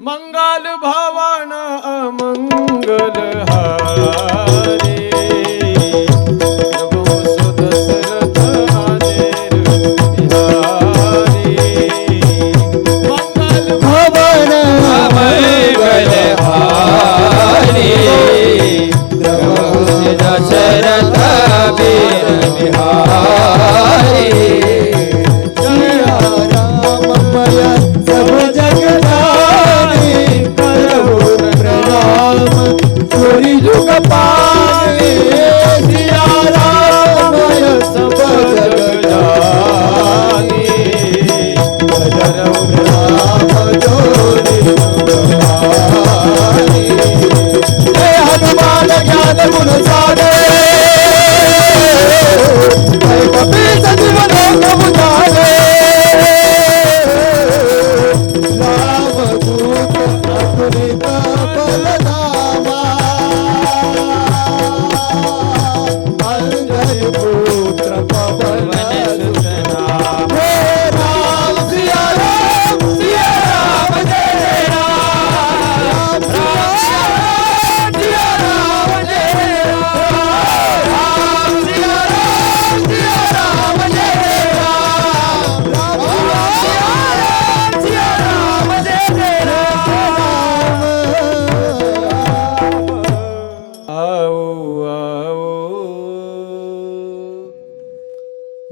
मंगल भवन अमंगल हा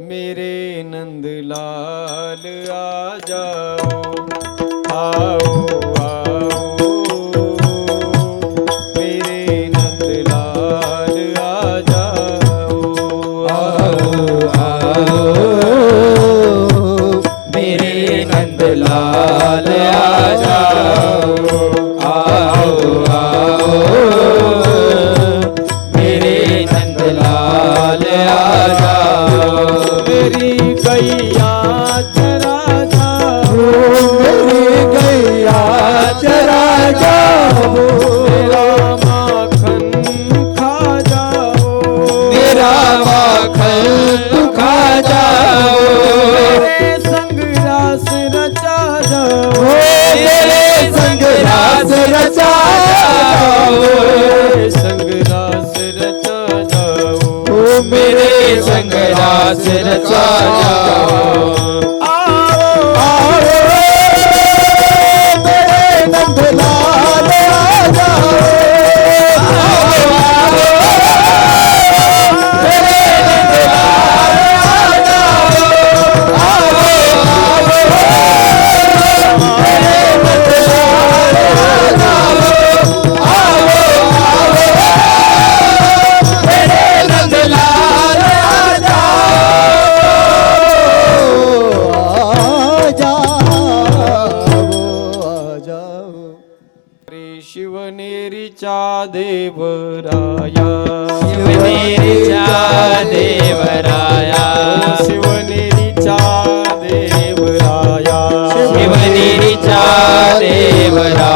ਮੇਰੇ ਨੰਦ ਲਾਲ ਆ ਜਾਓ। ਆ गैया गैया खा जाओ खा जाओ संग रास रचा जाओ मेरे रचा संग रास रचा जाओ मेरे संग दास रचा देवराया शिवनेरीचा देवराया शिवनेरीचा देवराया शिवनेरीचा देवराया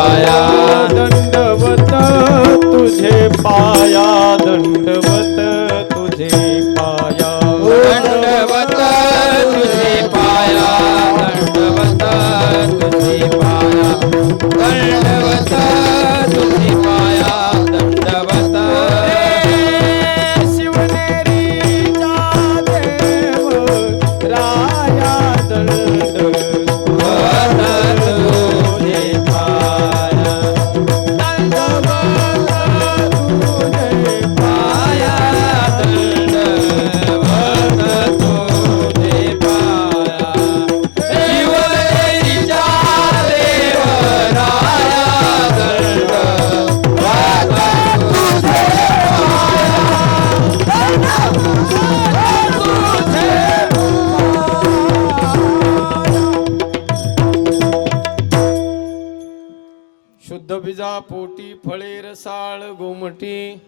बीजा पोटी फळे रसाळ गोमटी.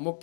मुख्य